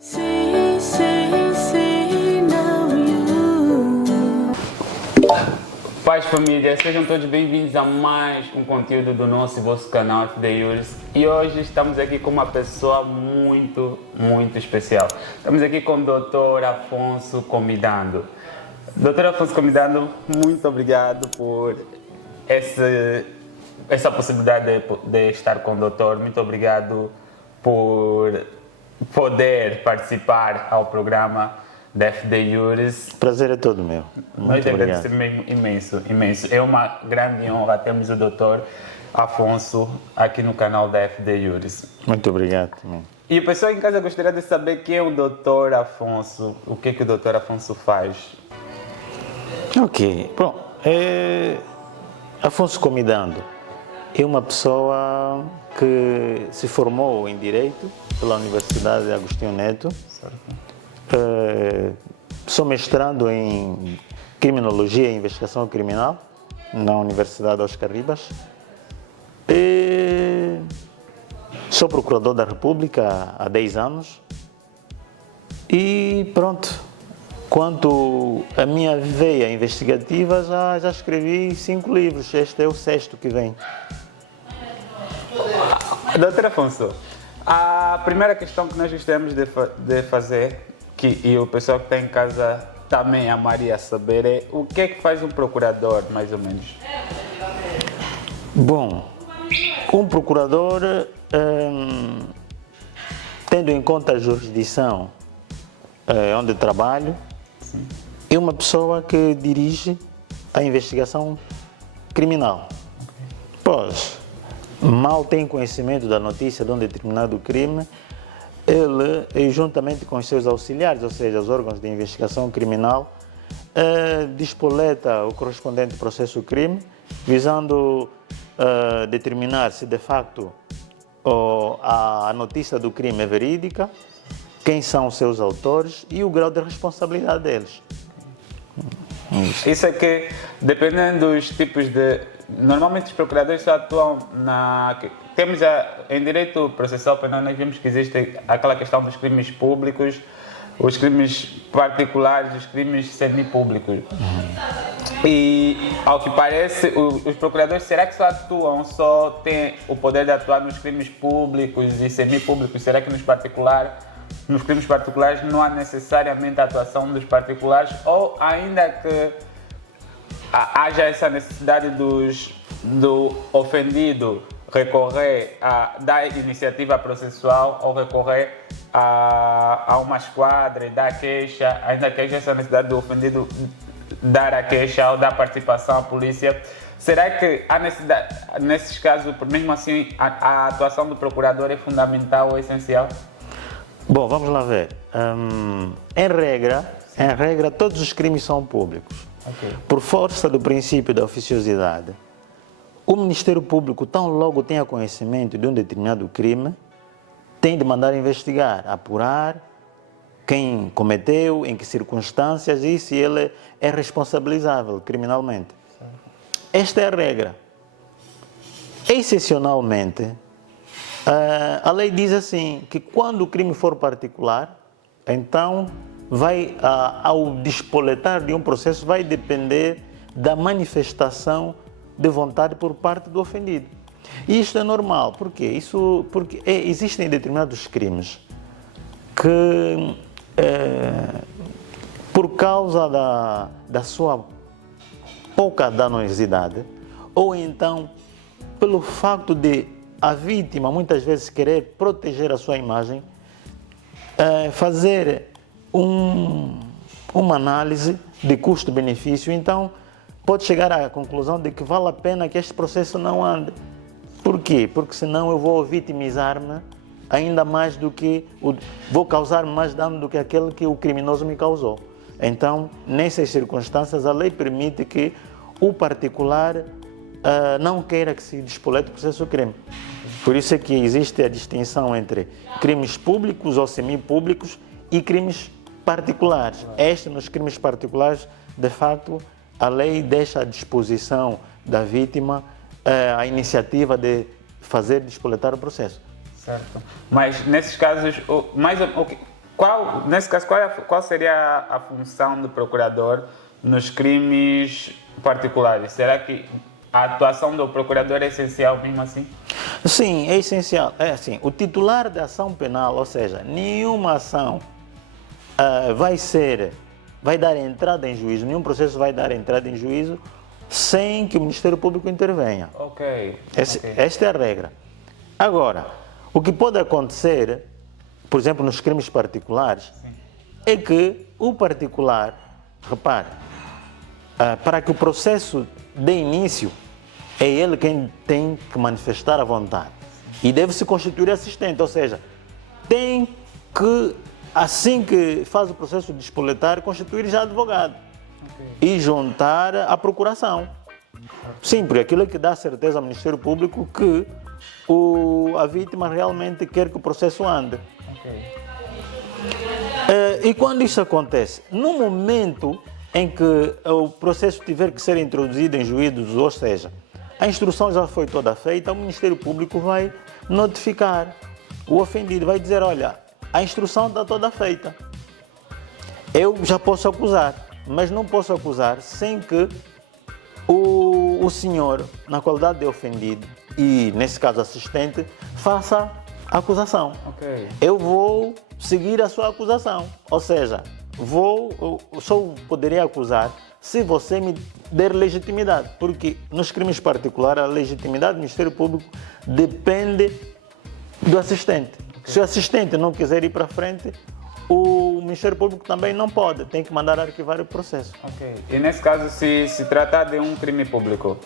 See, see, see, now you. Paz, família, sejam todos bem-vindos a mais um conteúdo do nosso e vosso canal FD Yuris. E hoje estamos aqui com uma pessoa muito especial. Estamos aqui com o Dr. Afonso Comidando. Dr. Afonso Comidando, muito obrigado por essa possibilidade de estar com o doutor. Muito obrigado por poder participar ao programa da FD Yuris. Prazer é todo meu. Nós agradecemos mesmo imenso. É uma grande honra termos o Dr. Afonso aqui no canal da FD Yuris. Muito obrigado também. E o pessoal em casa gostaria de saber quem é o Dr. Afonso, o que o Dr. Afonso faz. Ok. Bom, Afonso Comidando é uma pessoa que se formou em Direito pela Universidade de Agostinho Neto. Sou mestrando em Criminologia e Investigação Criminal na Universidade Oscar Ribas. Sou Procurador da República há 10 anos. E pronto. Quanto à minha veia investigativa, já escrevi 5 livros. Este é o 6º que vem. Dr. Afonso, a primeira questão que nós gostaríamos de fazer, e o pessoal que está em casa também amaria saber, é o que é que faz um procurador, mais ou menos? Bom, um procurador, tendo em conta a jurisdição onde trabalho, é uma pessoa que dirige a investigação criminal. Pois, mal tem conhecimento da notícia de um determinado crime, ele, juntamente com os seus auxiliares, ou seja, os órgãos de investigação criminal, despoleta o correspondente processo crime, visando determinar se de facto a notícia do crime é verídica, quem são os seus autores e o grau de responsabilidade deles. Isso é que, dependendo dos tipos de... Normalmente os procuradores só atuam Temos em direito processual penal, nós vemos que existe aquela questão dos crimes públicos, os crimes particulares, os crimes semipúblicos. E, ao que parece, os procuradores, será que só têm o poder de atuar nos crimes públicos e semipúblicos? Será que nos crimes particulares não há necessariamente a atuação dos particulares, ou ainda que haja essa necessidade do ofendido recorrer da iniciativa processual ou recorrer a uma esquadra e dar queixa, ainda que haja essa necessidade do ofendido dar a queixa ou dar participação à polícia? Será que há necessidade, nesses casos, mesmo assim, a atuação do procurador é fundamental ou essencial? Bom, vamos lá ver. Em regra, todos os crimes são públicos. Okay. Por força do princípio da oficiosidade, o Ministério Público, tão logo tenha conhecimento de um determinado crime, tem de mandar investigar, apurar quem cometeu, em que circunstâncias e se ele é responsabilizável criminalmente. Esta é a regra. Excepcionalmente, a lei diz assim, que quando o crime for particular, então ao despoletar de um processo, vai depender da manifestação de vontade por parte do ofendido. E isto é normal. Por quê? Porque existem determinados crimes que, por causa da sua pouca danosidade, ou então pelo facto de a vítima muitas vezes querer proteger a sua imagem, fazer uma análise de custo-benefício, então pode chegar à conclusão de que vale a pena que este processo não ande. Por quê? Porque senão eu vou vitimizar-me ainda mais do que... vou causar mais dano do que aquele que o criminoso me causou. Então, nessas circunstâncias, a lei permite que o particular não queira que se despolete o processo do crime. Por isso é que existe a distinção entre crimes públicos ou semipúblicos e crimes particulares. Nos crimes particulares, de facto, a lei deixa à disposição da vítima a iniciativa de fazer despoletar o processo. Certo. Mas nesses casos, Nesse caso, qual seria a função do procurador nos crimes particulares? Será que a atuação do procurador é essencial mesmo assim? Sim, é essencial. É assim, o titular da ação penal, ou seja, nenhuma ação vai dar entrada em juízo, nenhum processo vai dar entrada em juízo sem que o Ministério Público intervenha. Ok. Esta é a regra. Agora, o que pode acontecer, por exemplo, nos crimes particulares, é que o particular, repare, para que o processo dê início, é ele quem tem que manifestar a vontade. E deve se constituir assistente, ou seja, tem que, assim que faz o processo de despoletar, constituir já advogado. E juntar a procuração. Sim, porque aquilo é que dá certeza ao Ministério Público que a vítima realmente quer que o processo ande. E quando isso acontece? No momento em que o processo tiver que ser introduzido em juízos, ou seja, a instrução já foi toda feita, o Ministério Público vai notificar o ofendido, vai dizer, olha, a instrução está toda feita. Eu já posso acusar, mas não posso acusar sem que o senhor, na qualidade de ofendido, e nesse caso assistente, faça a acusação. Eu vou seguir a sua acusação, ou seja, só poderia acusar se você me der legitimidade, porque nos crimes particulares a legitimidade do Ministério Público depende do assistente. Se o assistente não quiser ir para frente, o Ministério Público também não pode, tem que mandar arquivar o processo. E nesse caso, se tratar de um crime público,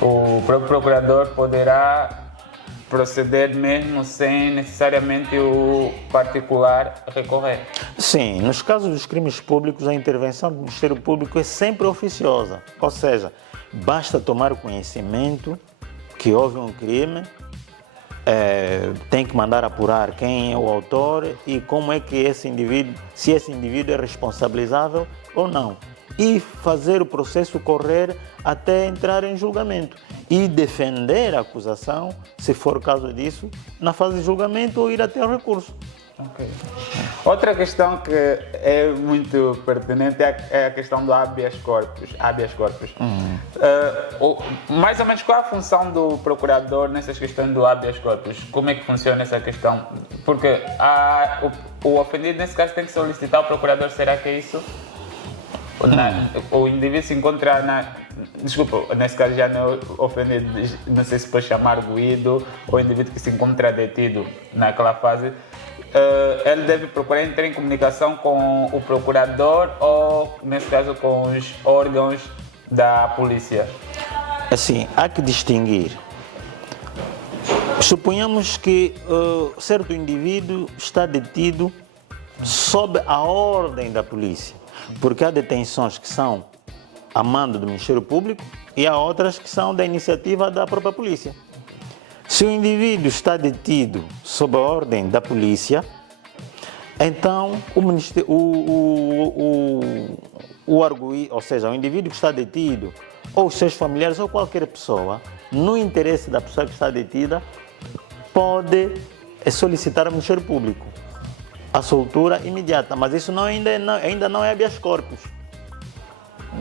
o próprio procurador poderá proceder mesmo sem necessariamente o particular recorrer? Sim, nos casos dos crimes públicos, a intervenção do Ministério Público é sempre oficiosa, ou seja, basta tomar conhecimento que houve um crime, tem que mandar apurar quem é o autor e como é que se esse indivíduo é responsabilizável ou não. E fazer o processo correr até entrar em julgamento. E defender a acusação, se for o caso disso, na fase de julgamento ou ir até ao recurso. Outra questão que é muito pertinente é a questão do habeas corpus. Mais ou menos qual a função do procurador nessas questões do habeas corpus? Como é que funciona essa questão? Porque o ofendido nesse caso tem que solicitar ao procurador, será que é isso? O indivíduo se encontra desculpa, nesse caso já não é ofendido, não sei se pode chamar arguido, ou indivíduo que se encontra detido naquela fase, ele deve procurar entrar em comunicação com o procurador ou, nesse caso, com os órgãos da polícia? Assim, há que distinguir. Suponhamos que certo indivíduo está detido sob a ordem da polícia, porque há detenções que são a mando do Ministério Público e há outras que são da iniciativa da própria polícia. Se o indivíduo está detido sob a ordem da polícia, então o arguido, ou seja, o indivíduo que está detido, ou os seus familiares, ou qualquer pessoa, no interesse da pessoa que está detida, pode solicitar ao Ministério Público a soltura imediata, mas isso ainda não é habeas corpus.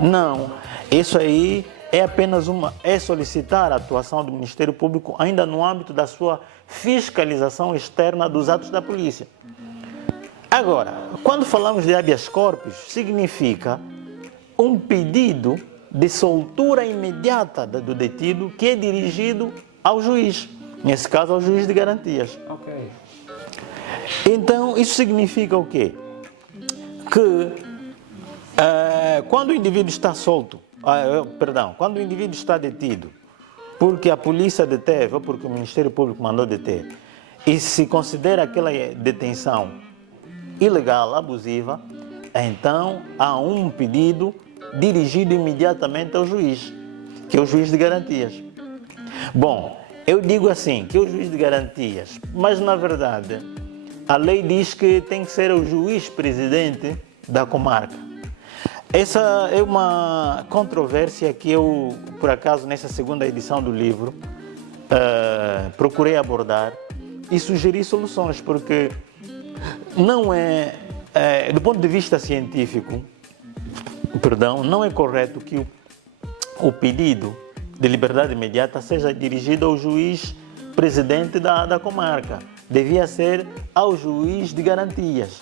Não, isso aí é solicitar a atuação do Ministério Público ainda no âmbito da sua fiscalização externa dos atos da polícia. Agora, quando falamos de habeas corpus, significa um pedido de soltura imediata do detido que é dirigido ao juiz, nesse caso ao juiz de garantias. Então, isso significa o quê? Que quando o indivíduo está quando o indivíduo está detido porque a polícia deteve ou porque o Ministério Público mandou deter e se considera aquela detenção ilegal, abusiva, então há um pedido dirigido imediatamente ao juiz, que é o juiz de garantias. Bom, eu digo assim, que é o juiz de garantias, mas na verdade a lei diz que tem que ser o juiz presidente da comarca. Essa é uma controvérsia que eu, por acaso, nessa segunda edição do livro, procurei abordar e sugerir soluções, porque não é, do ponto de vista científico, perdão, não é correto que o pedido de liberdade imediata seja dirigido ao juiz presidente da comarca. Devia ser ao juiz de garantias.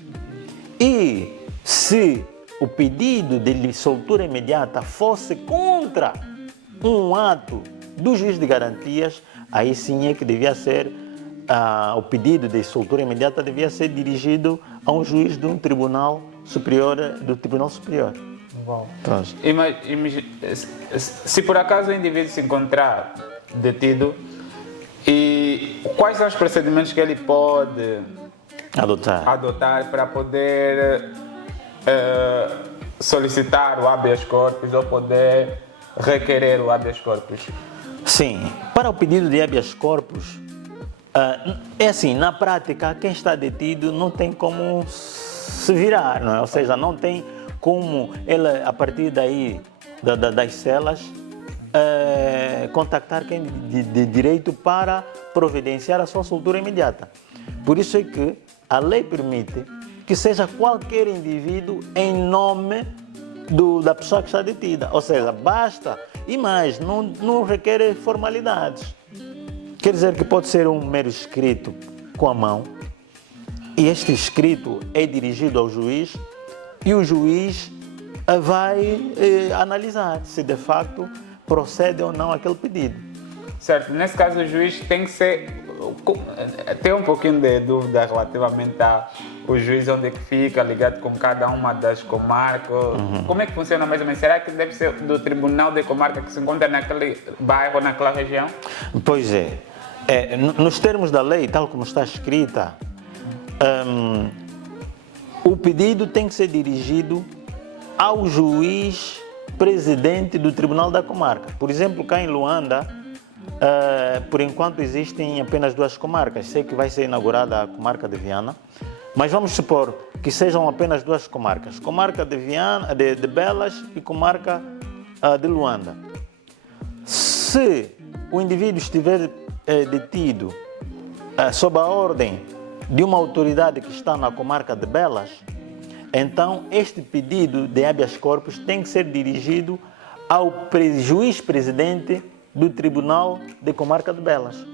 E se o pedido de soltura imediata fosse contra um ato do juiz de garantias, aí sim é que devia ser, o pedido de soltura imediata devia ser dirigido a um juiz de um tribunal superior, do Tribunal Superior. Uau. Então, Se por acaso o indivíduo se encontrar detido, e quais são os procedimentos que ele pode adotar para poder solicitar o habeas corpus ou poder requerer o habeas corpus? Sim, para o pedido de habeas corpus, é assim, na prática, quem está detido não tem como se virar, não é? Ou seja, não tem como ele, a partir daí, das celas, contactar quem de direito para providenciar a sua soltura imediata. Por isso é que a lei permite que seja qualquer indivíduo em nome da pessoa que está detida. Ou seja, basta e mais, não requer formalidades. Quer dizer que pode ser um mero escrito com a mão e este escrito é dirigido ao juiz e o juiz vai analisar se de facto procede ou não aquele pedido. Certo, nesse caso o juiz tem que ser... Tem um pouquinho de dúvida relativamente ao juiz onde é que fica, ligado com cada uma das comarcas. Como é que funciona mais ou menos? Será que deve ser do tribunal de comarca que se encontra naquele bairro ou naquela região? Pois é. Nos termos da lei, tal como está escrita, o pedido tem que ser dirigido ao juiz presidente do tribunal da comarca. Por exemplo, cá em Luanda, por enquanto existem apenas 2 comarcas. Sei que vai ser inaugurada a comarca de Viana, mas vamos supor que sejam apenas 2 comarcas. Comarca de Viana, de Belas e comarca de Luanda. Se o indivíduo estiver detido sob a ordem de uma autoridade que está na comarca de Belas, então este pedido de habeas corpus tem que ser dirigido ao juiz presidente do Tribunal de Comarca de Belas.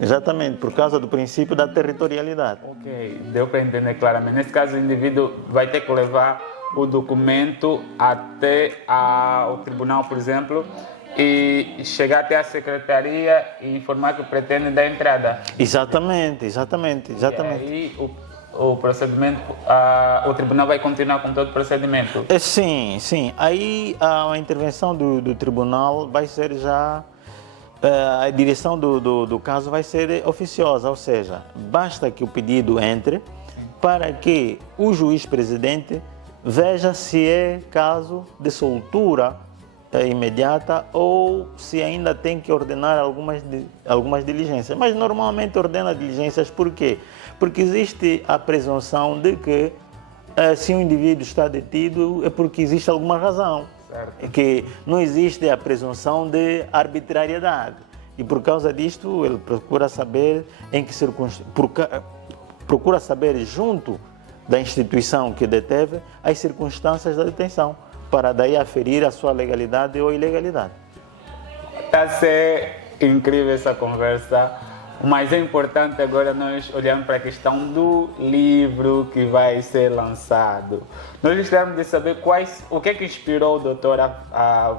Exatamente, por causa do princípio da territorialidade. Ok, deu para entender claramente. Nesse caso, o indivíduo vai ter que levar o documento até ao tribunal, por exemplo, e chegar até a secretaria e informar que pretende dar entrada. Exatamente. E aí o procedimento, o tribunal vai continuar com todo o procedimento? Sim. Aí a intervenção do tribunal vai ser já... A direção do caso vai ser oficiosa, ou seja, basta que o pedido entre para que o juiz presidente veja se é caso de soltura imediata ou se ainda tem que ordenar algumas diligências. Mas normalmente ordena diligências por quê? Porque existe a presunção de que se um indivíduo está detido é porque existe alguma razão. Certo. Que não existe a presunção de arbitrariedade. E por causa disto ele procura saber em que circunstâncias, procura saber junto da instituição que deteve as circunstâncias da detenção, para daí aferir a sua legalidade ou ilegalidade. Está a ser incrível essa conversa, mas é importante agora nós olharmos para a questão do livro que vai ser lançado. Nós gostaríamos de saber o que é que inspirou o doutor a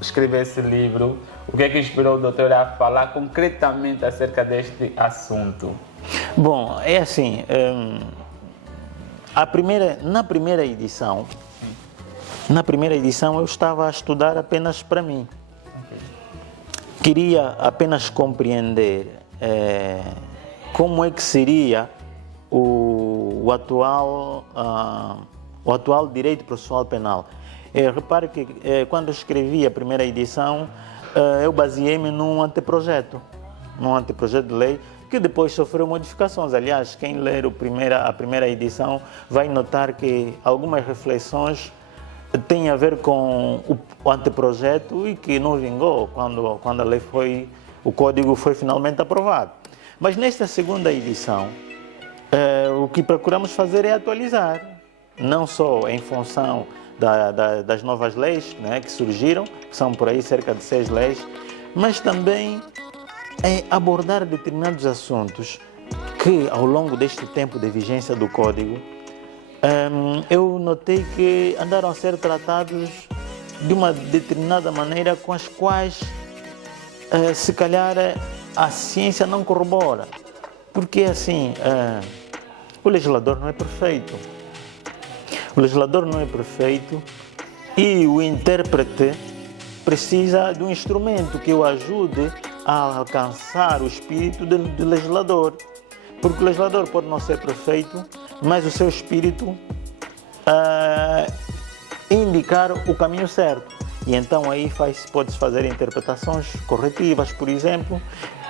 escrever esse livro, o que é que inspirou o doutor a falar concretamente acerca deste assunto. Bom, é assim, na primeira edição eu estava a estudar apenas para mim. Queria apenas compreender como é que seria o atual direito processual penal. Repare que quando eu escrevi a primeira edição, eu baseei-me num anteprojeto de lei que depois sofreu modificações. Aliás, quem ler a primeira edição vai notar que algumas reflexões têm a ver com o anteprojeto e que não vingou quando a lei o código foi finalmente aprovado. Mas nesta segunda edição, o que procuramos fazer é atualizar, não só em função das novas leis, né, que surgiram, que são por aí cerca de 6 leis, mas também abordar determinados assuntos que ao longo deste tempo de vigência do Código, eu notei que andaram a ser tratados de uma determinada maneira com as quais se calhar a ciência não corrobora, porque assim, o legislador não é perfeito. O legislador não é perfeito e o intérprete precisa de um instrumento que o ajude a alcançar o espírito do legislador. Porque o legislador pode não ser perfeito, mas o seu espírito indicar o caminho certo. E então aí pode-se fazer interpretações corretivas, por exemplo,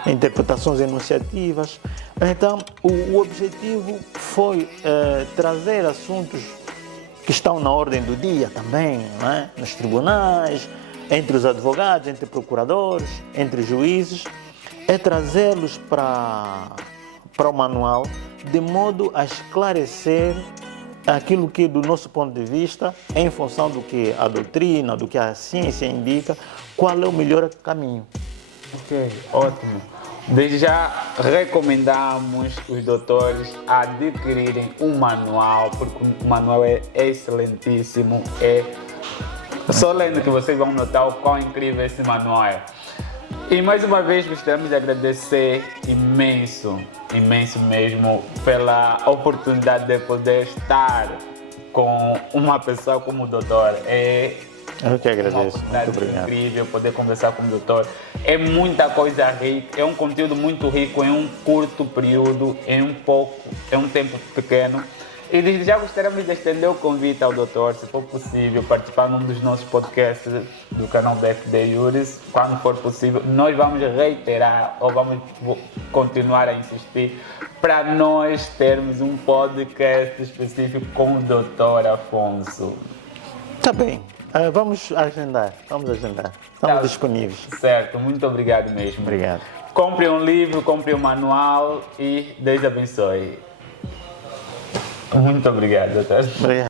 interpretações enunciativas. Então o objetivo foi trazer assuntos que estão na ordem do dia também, não é? Nos tribunais, entre os advogados, entre procuradores, entre juízes, trazê-los para o manual, de modo a esclarecer aquilo que, do nosso ponto de vista, em função do que a doutrina, do que a ciência indica, qual é o melhor caminho. Ok, ótimo. Desde já recomendamos os doutores a adquirirem um manual, porque o manual é excelentíssimo. Só lendo que vocês vão notar o quão incrível esse manual é. E mais uma vez gostaríamos de agradecer imenso mesmo pela oportunidade de poder estar com uma pessoa como o doutor. Eu que agradeço, uma muito oportunidade obrigado. incrível poder conversar com o doutor. É muita coisa rica, é um conteúdo muito rico em um curto período, em um tempo pequeno. E desde já gostaríamos de estender o convite ao doutor, se for possível, participar num dos nossos podcasts do canal da FD Juris, quando for possível. Nós vamos reiterar, ou vamos continuar a insistir, para nós termos um podcast específico com o doutor Afonso. Tá bem, vamos agendar. Estamos disponíveis. Certo, muito obrigado mesmo. Obrigado. Compre um livro, compre um manual e Deus abençoe. Muito obrigado, doutor. Obrigado.